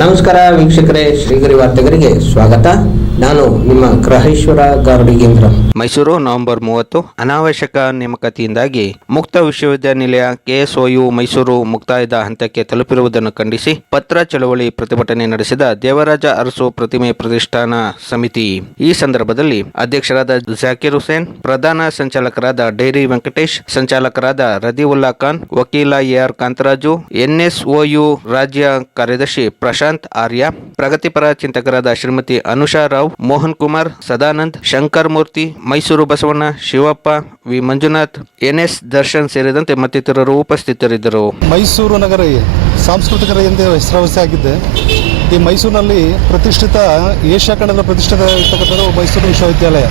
ನಮಸ್ಕಾರ ವೀಕ್ಷಕರೇ, ಶ್ರೀಗರಿ ವಾರ್ತೆಗರಿಗೆ ಸ್ವಾಗತ. ನಾನು ನಿಮ್ಮ ಗ್ರಹೇಶ್ವರ ಗಾರ್ಡಿಗೇಂದ್ರ ಮೈಸೂರು ನವೆಂಬರ್ ಮೂವತ್ತು, ಅನಾವಶ್ಯಕ ನೇಮಕಾತಿಯಿಂದಾಗಿ ಮುಕ್ತ ವಿಶ್ವವಿದ್ಯಾನಿಲಯ ಕೆಎಸ್ಒಯು ಮೈಸೂರು ಮುಕ್ತಾಯದ ಹಂತಕ್ಕೆ ತಲುಪಿರುವುದನ್ನು ಖಂಡಿಸಿ ಪತ್ರ ಚಳವಳಿ ಪ್ರತಿಭಟನೆ ನಡೆಸಿದ ದೇವರಾಜ ಅರಸು ಪ್ರತಿಮೆ ಪ್ರತಿಷ್ಠಾನ ಸಮಿತಿ. ಈ ಸಂದರ್ಭದಲ್ಲಿ ಅಧ್ಯಕ್ಷರಾದ ಜಾಕಿರ್ ಹುಸೇನ್, ಪ್ರಧಾನ ಸಂಚಾಲಕರಾದ ಡೈರಿ ವೆಂಕಟೇಶ್, ಸಂಚಾಲಕರಾದ ರದಿವುಲ್ಲಾ ಖಾನ್, ವಕೀಲ ಎಆರ್ ಕಾಂತರಾಜು ಎನ್ಎಸ್ಒಯು ರಾಜ್ಯ ಕಾರ್ಯದರ್ಶಿ ಪ್ರಶಾಂತ್ ಆರ್ಯ, ಪ್ರಗತಿಪರ ಚಿಂತಕರಾದ ಶ್ರೀಮತಿ ಅನುಷಾ ರಾವ್, ಮೋಹನ್ ಕುಮಾರ್, ಸದಾನಂದ್, ಶಂಕರ್ ಮೂರ್ತಿ, ಮೈಸೂರು ಬಸವಣ್ಣ, ಶಿವಪ್ಪ, ವಿ. ಮಂಜುನಾಥ್ ಎನ್ಎಸ್ ದರ್ಶನ್ ಸೇರಿದಂತೆ ಮತ್ತಿತರರು ಉಪಸ್ಥಿತರಿದ್ದರು. ಮೈಸೂರು ನಗರ ಸಾಂಸ್ಕೃತಿಕ ಎಂದೇ ಈ ಮೈಸೂರಿನಲ್ಲಿ ಪ್ರತಿಷ್ಠಿತ ಏಷ್ಯಾ ಖಂಡದ ಪ್ರತಿಷ್ಠಿತ ಮೈಸೂರು ವಿಶ್ವವಿದ್ಯಾಲಯ.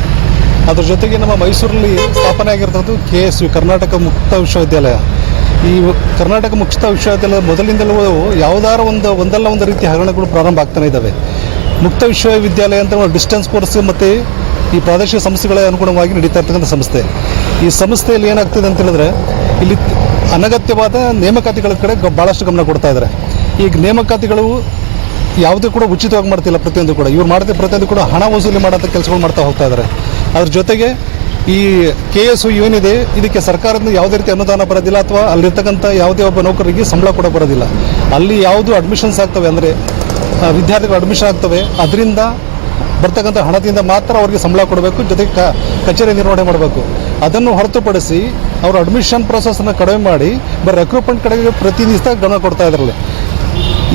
ಅದ್ರ ಜೊತೆಗೆ ನಮ್ಮ ಮೈಸೂರಲ್ಲಿ ಸ್ಥಾಪನೆ ಆಗಿರ್ತದ್ದು ಕೆ ಎಸ್ ಯು, ಕರ್ನಾಟಕ ಮುಕ್ತ ವಿಶ್ವವಿದ್ಯಾಲಯ. ಈ ಕರ್ನಾಟಕ ಮುಕ್ತ ವಿಶ್ವವಿದ್ಯಾಲಯ ಮೊದಲಿಂದಲೂ ಯಾವುದಾರ ಒಂದು, ಒಂದಲ್ಲ ಒಂದು ರೀತಿ ಹಗರಣಗಳು ಪ್ರಾರಂಭ ಆಗ್ತಾನೆ ಇದ್ದಾವೆ. ಮುಕ್ತ ವಿಶ್ವವಿದ್ಯಾಲಯ ಅಂತ ಒಂದು ಡಿಸ್ಟೆನ್ಸ್ ಕೋರ್ಸ್ ಮತ್ತು ಈ ಪ್ರಾದೇಶಿಕ ಸಂಸ್ಥೆಗಳ ಅನುಗುಣವಾಗಿ ನಡೀತಾ ಇರ್ತಕ್ಕಂಥ ಸಂಸ್ಥೆ. ಈ ಸಂಸ್ಥೆಯಲ್ಲಿ ಏನಾಗ್ತದೆ ಅಂತ ಹೇಳಿದ್ರೆ, ಇಲ್ಲಿ ಅನಗತ್ಯವಾದ ನೇಮಕಾತಿಗಳ ಕಡೆ ಭಾಳಷ್ಟು ಗಮನ ಕೊಡ್ತಾ ಇದ್ದಾರೆ. ಈಗ ನೇಮಕಾತಿಗಳು ಯಾವುದೇ ಕೂಡ ಉಚಿತವಾಗಿ ಮಾಡ್ತಿಲ್ಲ ಪ್ರತಿಯೊಂದು ಕೂಡ. ಇವ್ರು ಮಾಡಿದ ಪ್ರತಿಯೊಂದು ಕೂಡ ಹಣ ವಸೂಲಿ ಮಾಡೋಂಥ ಕೆಲಸಗಳು ಮಾಡ್ತಾ ಹೋಗ್ತಾ ಇದ್ದಾರೆ. ಅದ್ರ ಜೊತೆಗೆ ಈ ಕೆ ಎಸ್ ಏನಿದೆ, ಇದಕ್ಕೆ ಸರ್ಕಾರದಿಂದ ಯಾವುದೇ ರೀತಿ ಅನುದಾನ ಬರೋದಿಲ್ಲ ಅಥವಾ ಅಲ್ಲಿರ್ತಕ್ಕಂಥ ಯಾವುದೇ ಒಬ್ಬ ನೌಕರಿಗೆ ಸಂಬಳ ಕೂಡ ಬರೋದಿಲ್ಲ. ಅಲ್ಲಿ ಯಾವುದು ಅಡ್ಮಿಷನ್ಸ್ ಆಗ್ತವೆ ಅಂದರೆ ವಿದ್ಯಾರ್ಥಿಗಳು ಅಡ್ಮಿಷನ್ ಆಗ್ತವೆ, ಅದರಿಂದ ಬರ್ತಕ್ಕಂಥ ಹಣದಿಂದ ಮಾತ್ರ ಅವರಿಗೆ ಸಂಬಳ ಕೊಡಬೇಕು, ಜೊತೆಗೆ ಕ, ಕಚೇರಿ ನಿರ್ವಹಣೆ ಮಾಡಬೇಕು. ಅದನ್ನು ಹೊರತುಪಡಿಸಿ ಅವರು ಅಡ್ಮಿಷನ್ ಪ್ರೊಸೆಸ್ನ ಕಡಿಮೆ ಮಾಡಿ, ಬರೀ ರೆಕ್ರೂಟ್ಮೆಂಟ್ ಕಡೆಗೆ ಪ್ರತಿನಿಧಿಸಿದ ಗಮನ ಕೊಡ್ತಾ ಇದ್ರಲ್ಲಿ.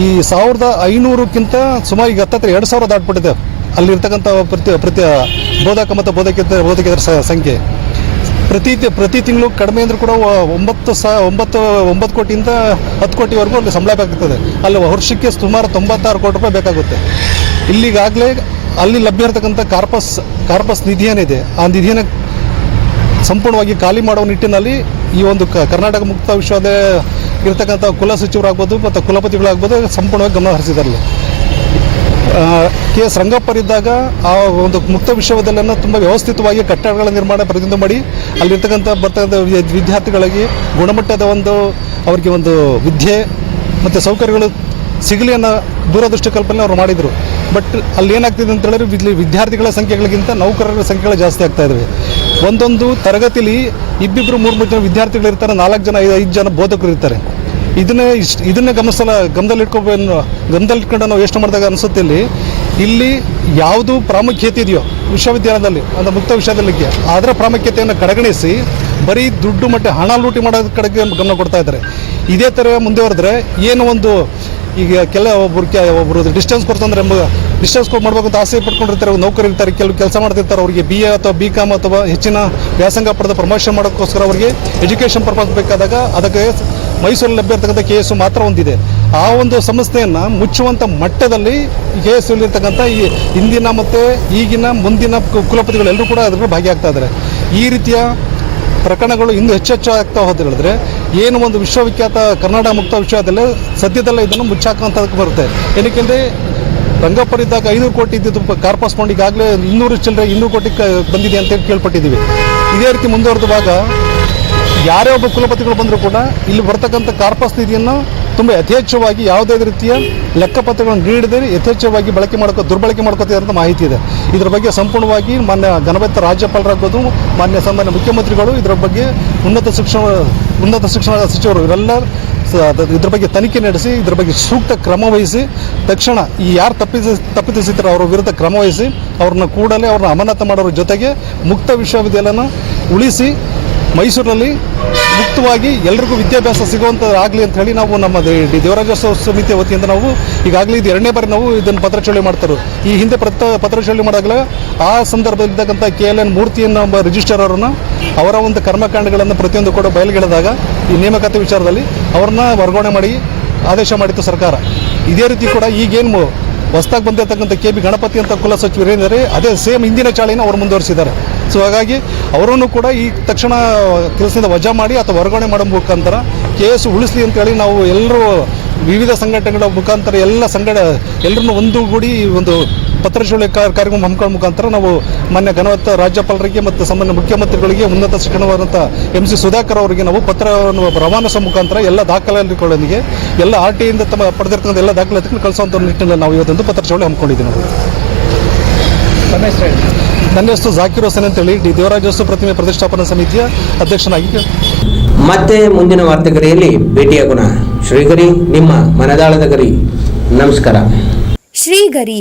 ಈ ಸಾವಿರದ ಐನೂರಕ್ಕಿಂತ ಸುಮಾರು ಈಗ ಹತ್ತತ್ರ ಎರಡು ಸಾವಿರ ದಾಟ್ಬಿಟ್ಟಿದೆ. ಅಲ್ಲಿರ್ತಕ್ಕಂಥ ಪ್ರತಿ ಪ್ರತಿ ಬೋಧಕ ಮತ್ತು ಬೋಧಕೇತರ ಬೋಧಕೇತರ ಸಂಖ್ಯೆ. ಪ್ರತಿ ಪ್ರತಿ ತಿಂಗಳು ಕಡಿಮೆ ಅಂದರೂ ಕೂಡ ಒಂಬತ್ತು ಸಾ ಒಂಬತ್ತು ಒಂಬತ್ತು ಕೋಟಿಯಿಂದ ಹತ್ತು ಕೋಟಿವರೆಗೂ ಅಲ್ಲಿ ಸಂಬಳ ಬೇಕಾಗ್ತದೆ. ಅಲ್ಲಿ ವರ್ಷಕ್ಕೆ ಸುಮಾರು ತೊಂಬತ್ತಾರು ಕೋಟಿ ರೂಪಾಯಿ ಬೇಕಾಗುತ್ತೆ. ಇಲ್ಲಿಗಾಗಲೇ ಅಲ್ಲಿ ಲಭ್ಯ ಇರತಕ್ಕಂಥ ಕಾರ್ಪಸ್ ಕಾರ್ಪಸ್ ನಿಧಿ ಏನಿದೆ, ಆ ನಿಧಿಯನ್ನು ಸಂಪೂರ್ಣವಾಗಿ ಖಾಲಿ ಮಾಡುವ ನಿಟ್ಟಿನಲ್ಲಿ ಈ ಒಂದು ಕರ್ನಾಟಕ ಮುಕ್ತ ವಿಶ್ವವಿದ್ಯಾಲಯ ಇರತಕ್ಕಂಥ ಕುಲ ಸಚಿವರಾಗ್ಬೋದು ಮತ್ತು ಕುಲಪತಿಗಳಾಗ್ಬೋದು ಸಂಪೂರ್ಣವಾಗಿ ಗಮನ ಹರಿಸಿದಾರಲ್ಲ ಕೆ ಎಸ್ ರಂಗಪ್ಪರಿದ್ದಾಗ ಆ ಒಂದು ಮುಕ್ತ ವಿಶ್ವವಿದ್ಯಾಲಯನ ತುಂಬ ವ್ಯವಸ್ಥಿತವಾಗಿ ಕಟ್ಟಡಗಳ ನಿರ್ಮಾಣ ಪ್ರತಿಯೊಂದು ಮಾಡಿ, ಅಲ್ಲಿರ್ತಕ್ಕಂಥ ಬರ್ತಕ್ಕಂಥ ವಿದ್ಯಾರ್ಥಿಗಳಿಗೆ ಗುಣಮಟ್ಟದ ಒಂದು ಅವರಿಗೆ ಒಂದು ವಿದ್ಯೆ ಮತ್ತು ಸೌಕರ್ಯಗಳು ಸಿಗಲಿ ಅನ್ನೋ ದೂರದೃಷ್ಟಿ ಕಲ್ಪನೆ ಅವರು ಮಾಡಿದರು. ಬಟ್ ಅಲ್ಲಿ ಏನಾಗ್ತಿದೆ ಅಂತ ಹೇಳಿದ್ರೆ ಇಲ್ಲಿ ವಿದ್ಯಾರ್ಥಿಗಳ ಸಂಖ್ಯೆಗಳಿಗಿಂತ ನೌಕರರ ಸಂಖ್ಯೆಗಳು ಜಾಸ್ತಿ ಆಗ್ತಾ ಇದ್ದಾವೆ ಒಂದೊಂದು ತರಗತಿಲಿ ಇಬ್ಬಿಬ್ಬರು ಮೂರು ಮೂರು ಜನ ವಿದ್ಯಾರ್ಥಿಗಳಿರ್ತಾರೆ, ನಾಲ್ಕು ಜನ ಐದು ಐದು ಜನ ಬೋಧಕರು ಇರ್ತಾರೆ. ಇದನ್ನೇ ಇಷ್ಟು ಇದನ್ನೇ ಗಮನಿಸಲ್ಲ ಗಮನದಲ್ಲಿ ಇಟ್ಕೊಂಡು ಗಮನದಲ್ಲಿ ನಾವು ಯೋಚನೆ ಮಾಡಿದಾಗ ಅನಿಸುತ್ತೆ ಇಲ್ಲಿ. ಇಲ್ಲಿ ಯಾವುದು ಪ್ರಾಮುಖ್ಯತೆ ಇದೆಯೋ ವಿಶ್ವವಿದ್ಯಾಲಯದಲ್ಲಿ, ಅಂದರೆ ಮುಕ್ತ ವಿಷಯದಲ್ಲಿಗೆ ಅದರ ಪ್ರಾಮುಖ್ಯತೆಯನ್ನು ಕಡೆಗಣಿಸಿ ಬರೀ ದುಡ್ಡು ಮತ್ತು ಹಣ ಲೂಟಿ ಮಾಡೋದ್ರ ಕಡೆಗೆ ಗಮನ ಕೊಡ್ತಾ ಇದ್ದಾರೆ. ಇದೇ ಥರ ಮುಂದುವರೆದ್ರೆ ಏನು ಒಂದು ಈಗ ಕೆಲ ಒಬ್ಬರು ಒಬ್ಬರು ಡಿಸ್ಟೆನ್ಸ್ ಕೊಡ್ತಂದ್ರೆ ಡಿಸ್ಟೆನ್ಸ್ ಕೋರ್ಸ್ ಮಾಡ್ಬೇಕಂತ ಅಂತ ಆಸೆ ಪಡ್ಕೊಂಡಿರ್ತಾರೆ ನೌಕರಿ ಇರ್ತಾರೆ, ಕೆಲವು ಕೆಲಸ ಮಾಡ್ತಿರ್ತಾರೆ ಅವರಿಗೆ ಬಿ ಎ ಅಥವಾ ಬಿ ಕಾಮ್ ಅಥವಾ ಹೆಚ್ಚಿನ ವ್ಯಾಸಂಗ ಪಡೆದ ಪ್ರಮೋಷನ್ ಮಾಡೋಕ್ಕೋಸ್ಕರ ಅವರಿಗೆ ಎಜುಕೇಷನ್ ಪರ್ಪಸ್ ಬೇಕಾದಾಗ ಅದಕ್ಕೆ ಮೈಸೂರಲ್ಲಿ ಲಭ್ಯ ಇರ್ತಕ್ಕಂಥ ಕೆ ಮಾತ್ರ ಒಂದಿದೆ. ಆ ಒಂದು ಸಂಸ್ಥೆಯನ್ನು ಮುಚ್ಚುವಂಥ ಮಟ್ಟದಲ್ಲಿ ಕೆ ಎಸ್ ಈ ಹಿಂದಿನ ಮತ್ತು ಈಗಿನ ಮುಂದಿನ ಕು- ಕುಲಪತಿಗಳು ಎಲ್ಲರೂ ಕೂಡ ಅದರಲ್ಲಿ ಭಾಗಿಯಾಗ್ತಾ ಇದ್ದಾರೆ. ಈ ರೀತಿಯ ಪ್ರಕರಣಗಳು ಇನ್ನೂ ಹೆಚ್ಚೆಚ್ಚು ಹೆಚ್ಚು ಆಗ್ತಾ ಹೋದ್ರೆ ಹೇಳಿದ್ರೆ, ಏನು ಒಂದು ವಿಶ್ವವಿಖ್ಯಾತ ಕನ್ನಡ ಮುಕ್ತ ವಿಷಯದಲ್ಲೇ ಸದ್ಯದಲ್ಲೇ ಇದನ್ನು ಮುಚ್ಚಾಕುವಂಥದಕ್ಕೆ ಬರುತ್ತೆ. ಏನಕ್ಕೆಂದರೆ ರಂಗಪ್ಪರಿದ್ದಾಗ ಐನೂರು ಕೋಟಿ ಇದ್ದಿದ್ದು ಕಾರ್ಪಾಸ್ ಫಂಡ್ ಈಗಾಗಲೇ ಇನ್ನೂರು ಚಿಲ್ಲರೆ ಇನ್ನೂರು ಕೋಟಿ ಬಂದಿದೆ ಅಂತೇಳಿ ಕೇಳ್ಪಟ್ಟಿದ್ದೀವಿ. ಇದೇ ರೀತಿ ಮುಂದುವರೆದುವಾಗ ಯಾರೇ ಒಬ್ಬ ಕುಲಪತಿಗಳು ಬಂದರೂ ಕೂಡ ಇಲ್ಲಿ ಬರ್ತಕ್ಕಂಥ ಕಾರ್ಪಸ್ ನಿಧಿಯನ್ನು ತುಂಬ ಯಥೇಚ್ಛವಾಗಿ ಯಾವುದೇ ರೀತಿಯ ಲೆಕ್ಕಪತ್ರಗಳನ್ನು ನೀಡದೆ ಯಥೇಚ್ಛವಾಗಿ ಬಳಕೆ ಮಾಡ್ಕೋ, ದುರ್ಬಳಕೆ ಮಾಡ್ಕೋತಿದ್ದಾರೆ ಅಂತ ಮಾಹಿತಿ ಇದೆ. ಇದರ ಬಗ್ಗೆ ಸಂಪೂರ್ಣವಾಗಿ ಮಾನ್ಯ ಗಣಪತಿ ರಾಜ್ಯಪಾಲರಾಗೋದು ಮಾನ್ಯ ಸಾಮಾನ್ಯ ಮುಖ್ಯಮಂತ್ರಿಗಳು, ಇದರ ಬಗ್ಗೆ ಉನ್ನತ ಶಿಕ್ಷಣ ಉನ್ನತ ಶಿಕ್ಷಣ ಸಚಿವರು ಇವರೆಲ್ಲ ಇದ್ರ ಬಗ್ಗೆ ತನಿಖೆ ನಡೆಸಿ, ಇದ್ರ ಬಗ್ಗೆ ಸೂಕ್ತ ಕ್ರಮ ವಹಿಸಿ, ತಕ್ಷಣ ಈ ಯಾರು ತಪ್ಪಿಸ, ತಪ್ಪಿತಸ್ಥಿತರ ಅವರ ವಿರುದ್ಧ ಕ್ರಮ ವಹಿಸಿ, ಅವ್ರನ್ನ ಕೂಡಲೇ ಅವ್ರನ್ನ ಅಮಾನತ ಮಾಡೋರ ಜೊತೆಗೆ ಮುಕ್ತ ವಿಶ್ವವಿದ್ಯಾಲಯನ ಉಳಿಸಿ ಮೈಸೂರಿನಲ್ಲಿ ಮುಕ್ತವಾಗಿ ಎಲ್ರಿಗೂ ವಿದ್ಯಾಭ್ಯಾಸ ಸಿಗುವಂಥದ್ದಾಗಲಿ ಅಂತ ಹೇಳಿ ನಾವು ನಮ್ಮ ದೇ- ಡಿ- ದೇವರಾಜೋತ್ಸವ ಸಮಿತಿಯ ವತಿಯಿಂದ ನಾವು ಈಗಾಗಲೇ ಇದು ಎರಡನೇ ಬಾರಿ ನಾವು ಇದನ್ನು ಪತ್ರಚೋಳಿ ಮಾಡ್ತಾರೆ. ಈ ಹಿಂದೆ ಪ್ರತ ಪತ್ರಚೋಳಿ ಮಾಡಾಗಲೇ ಆ ಸಂದರ್ಭದಲ್ಲಿರ್ತಕ್ಕಂಥ ಕೆ ಎಲ್ ಎನ್ ಮೂರ್ತಿಯನ್ನು ಒಬ್ಬ ರಿಜಿಸ್ಟರ್ ಅವರನ್ನು ಅವರ ಒಂದು ಕರ್ಮಕಾಂಡಗಳನ್ನು ಪ್ರತಿಯೊಂದು ಕೂಡ ಬಯಲಿಗೆಳೆದಾಗ ಈ ನೇಮಕಾತಿ ವಿಚಾರದಲ್ಲಿ ಅವ್ರನ್ನ ವರ್ಗಾವಣೆ ಮಾಡಿ ಆದೇಶ ಮಾಡಿತ್ತು ಸರ್ಕಾರ. ಇದೇ ರೀತಿ ಕೂಡ ಈಗೇನು ಹೊಸದಾಗಿ ಬಂದಿರತಕ್ಕಂಥ ಕೆ ಬಿ ಗಣಪತಿ ಅಂತ ಕುಲ ಸಚಿವರು ಅದೇ ಸೇಮ್ ಹಿಂದಿನ ಚಾಳಿನ ಅವರು ಮುಂದುವರಿಸಿದ್ದಾರೆ. ಸೊ ಹಾಗಾಗಿ ಅವರನ್ನು ಕೂಡ ಈ ತಕ್ಷಣ ಕೆಲಸದಿಂದ ವಜಾ ಮಾಡಿ ಅಥವಾ ವರ್ಗಾವಣೆ ಮಾಡೋ ಮುಖಾಂತರ ಕೆ ಎಸ್ ಉಳಿಸ್ಲಿ ಅಂತೇಳಿ ನಾವು ಎಲ್ಲರೂ ವಿವಿಧ ಸಂಘಟನೆಗಳ ಮುಖಾಂತರ ಎಲ್ಲ ಸಂಘಟ ಎಲ್ಲರನ್ನು ಒಂದುಗೂಡಿ ಒಂದು ಪತ್ರಚೂಳಿ ಕಾ- ಕಾರ್ಯಕ್ರಮ ಹಮ್ಮಿಕೊಳ್ಳೋ ಮುಖಾಂತರ ನಾವು ಮಾನ್ಯ ಘನವತ್ತ ರಾಜ್ಯಪಾಲರಿಗೆ ಮತ್ತು ಸಂಬಂಧ ಮುಖ್ಯಮಂತ್ರಿಗಳಿಗೆ ಉನ್ನತ ಶಿಕ್ಷಣವಾದಂಥ ಎಂ ಸಿ ಸುಧಾಕರ್ ಅವರಿಗೆ ನಾವು ಪತ್ರವನ್ನು ರವಾನಿಸುವ ಮುಖಾಂತರ ಎಲ್ಲ ದಾಖಲೆಗಳೊಂದಿಗೆ ಎಲ್ಲ ಆರ್ ಟಿಯಿಂದ ತಮ್ಮ ಪಡೆದಿರ್ತಕ್ಕಂಥ ಎಲ್ಲ ದಾಖಲಾತಿಗಳನ್ನು ಕಳಿಸುವಂಥ ನಿಟ್ಟಿನಲ್ಲಿ ನಾವು ಇವತ್ತೊಂದು ಪತ್ರಚೂಳಿ ಹಮ್ಮಿಕೊಂಡಿದ್ದೀವಿ ನಾವು. ನನ್ನ ಹೆಸರು ಜಾಕಿರ್ ಹುಸೇನ್ ಅಂತೇಳಿ ಡಿ ದೇವರಾಜಸ್ತು ಪ್ರತಿಮೆ ಪ್ರತಿಷ್ಠಾಪನಾ ಸಮಿತಿಯ ಅಧ್ಯಕ್ಷನಾಗಿ ಮತ್ತೆ ಮುಂದಿನ ವಾರ್ತೆಗರಿಯಲ್ಲಿ ಭೇಟಿಯಾಗೋಣ ಶ್ರೀಗರಿ ನಿಮ್ಮ ಮನದಾಳದ ಗರಿ. ನಮಸ್ಕಾರ. ಶ್ರೀಗರಿ